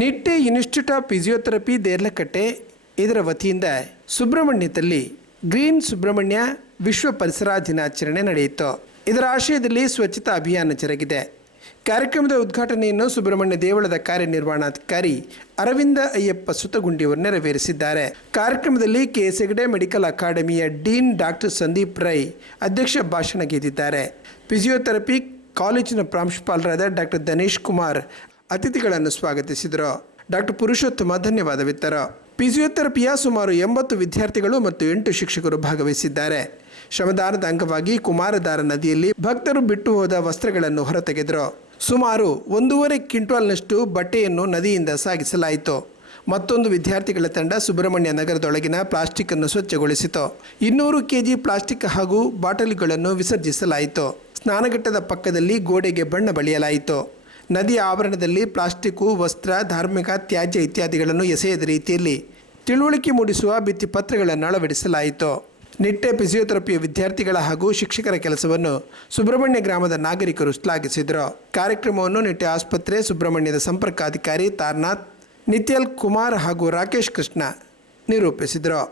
Nitte institute of physiotherapy Deralakatte ಇದರ ವತಿಯಿಂದ ಸುಬ್ರಹ್ಮಣ್ಯದಲ್ಲಿ green Subrahmanya ವಿಶ್ವ ಪರಿಸರ ದಿನಾಚರಣೆ ನಡೆಯಿತು. ಇದರ ಆಶಯದಲ್ಲಿ ಸ್ವಚ್ಛತಾ ಅಭಿಯಾನ ಜರುಗಿದೆ. ಕಾರ್ಯಕ್ರಮದ ಉದ್ಘಾಟನೆಯನ್ನು ಸುಬ್ರಹ್ಮಣ್ಯ ದೇವಳದ ಕಾರ್ಯನಿರ್ವಹಣಾಧಿಕಾರಿ ಅರವಿಂದ ಅಯ್ಯಪ್ಪ ಸುತಗುಂಡಿಯವರು ನೆರವೇರಿಸಿದ್ದಾರೆ. ಕಾರ್ಯಕ್ರಮದಲ್ಲಿ ಕೆಎಸ್ ಹೆಗಡೆ ಮೆಡಿಕಲ್ ಅಕಾಡೆಮಿಯ ಡೀನ್ ಡಾಕ್ಟರ್ ಸಂದೀಪ್ ರೈ ಅಧ್ಯಕ್ಷ ಭಾಷಣಗೈದಿದ್ದಾರೆ. ಫಿಸಿಯೋಥೆರಪಿ ಕಾಲೇಜಿನ ಪ್ರಾಂಶುಪಾಲರಾದ ಡಾಕ್ಟರ್ ದಿನೇಶ್ ಕುಮಾರ್ ಅತಿಥಿಗಳನ್ನು ಸ್ವಾಗತಿಸಿದರು. ಡಾಕ್ಟರ್ ಪುರುಷೋತ್ತಮ ಧನ್ಯವಾದವಿತ್ತರು. ಫಿಸಿಯೋಥೆರಪಿಯ ಸುಮಾರು 80 ವಿದ್ಯಾರ್ಥಿಗಳು ಮತ್ತು 8 ಶಿಕ್ಷಕರು ಭಾಗವಹಿಸಿದ್ದಾರೆ. ಶ್ರಮದಾನದ ಅಂಗವಾಗಿ ಕುಮಾರಧಾರ ನದಿಯಲ್ಲಿ ಭಕ್ತರು ಬಿಟ್ಟು ಹೋದ ವಸ್ತ್ರಗಳನ್ನು ಹೊರತೆಗೆದರು. ಸುಮಾರು 1.5 ಕ್ವಿಂಟಾಲ್ನಷ್ಟು ಬಟ್ಟೆಯನ್ನು ನದಿಯಿಂದ ಸಾಗಿಸಲಾಯಿತು. ಮತ್ತೊಂದು ವಿದ್ಯಾರ್ಥಿಗಳ ತಂಡ ಸುಬ್ರಹ್ಮಣ್ಯ ನಗರದೊಳಗಿನ ಪ್ಲಾಸ್ಟಿಕ್ ಅನ್ನು ಸ್ವಚ್ಛಗೊಳಿಸಿತು. 200 ಕೆಜಿ ಪ್ಲಾಸ್ಟಿಕ್ ಹಾಗೂ ಬಾಟಲಿಗಳನ್ನು ವಿಸರ್ಜಿಸಲಾಯಿತು. ಸ್ನಾನಘಟ್ಟದ ಪಕ್ಕದಲ್ಲಿ ಗೋಡೆಗೆ ಬಣ್ಣ ಬಳಿಯಲಾಯಿತು. ನದಿಯ ಆವರಣದಲ್ಲಿ ಪ್ಲಾಸ್ಟಿಕ್ಕು, ವಸ್ತ್ರ, ಧಾರ್ಮಿಕ ತ್ಯಾಜ್ಯ ಇತ್ಯಾದಿಗಳನ್ನು ಎಸೆಯದ ರೀತಿಯಲ್ಲಿ ತಿಳುವಳಿಕೆ ಮೂಡಿಸುವ ಭಿತ್ತಿಪತ್ರಗಳನ್ನು ಅಳವಡಿಸಲಾಯಿತು. ನಿಟ್ಟೆ ಫಿಸಿಯೋಥೆರಪಿಯ ವಿದ್ಯಾರ್ಥಿಗಳ ಹಾಗೂ ಶಿಕ್ಷಕರ ಕೆಲಸವನ್ನು ಸುಬ್ರಹ್ಮಣ್ಯ ಗ್ರಾಮದ ನಾಗರಿಕರು ಶ್ಲಾಘಿಸಿದರು. ಕಾರ್ಯಕ್ರಮವನ್ನು ನಿಟ್ಟೆ ಆಸ್ಪತ್ರೆ ಸುಬ್ರಹ್ಮಣ್ಯದ ಸಂಪರ್ಕಾಧಿಕಾರಿ ತಾರನಾಥ್, ನಿತ್ಯಲ್ ಕುಮಾರ್ ಹಾಗೂ ರಾಕೇಶ್ ಕೃಷ್ಣ ನಿರೂಪಿಸಿದರು.